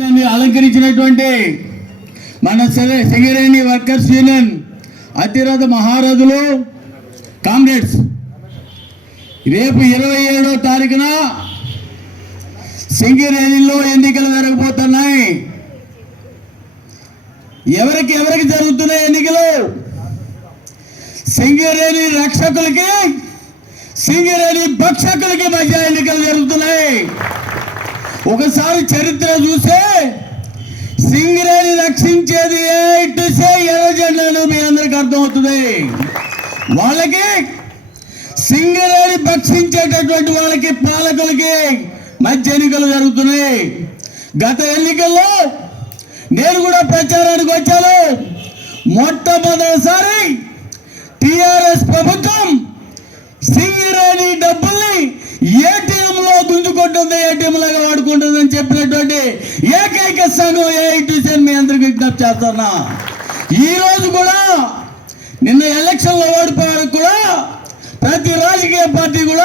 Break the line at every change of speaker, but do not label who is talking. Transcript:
దాన్ని అలంకరించినటువంటి మన Singareni workers union అతిరథ మహారథులు కామ్రేడ్స్. రేపు ఇరవై ఏడో తారీఖున సింగరేణిలో ఎన్నికలు జరగబోతున్నాయి. ఎవరికి ఎవరికి జరుగుతున్నాయి ఎన్నికలు? సింగరేణి రక్షకులకి సింగరేణి భక్షకులకి మధ్య ఎన్నికలు ఒకసారి చరిత్ర చూస్తే సింగరేణి రక్షించేది ఏ ఇటు సే మీ అందరికి అర్థమవుతుంది. వాళ్ళకి సింగరేణి భక్షించేటటువంటి వాళ్ళకి పాలకులకి మధ్య ఎన్నికలు జరుగుతున్నాయి. గత ఎన్నికల్లో నేను కూడా ప్రచారానికి వచ్చాను. మొట్టమొదటిసారి టిఆర్ఎస్ ప్రభుత్వం ఏటీఎంలాగా వాడుకుంటుందని చెప్పినటువంటి ఏకైక సంఘం ఏఐటీసీని మీ అందరికి విజ్ఞప్తి చేస్తున్నా. రోజు కూడా నిన్న ఎలక్షన్లో ఓడిపోయారు కూడా ప్రతి రాజకీయ పార్టీ కూడా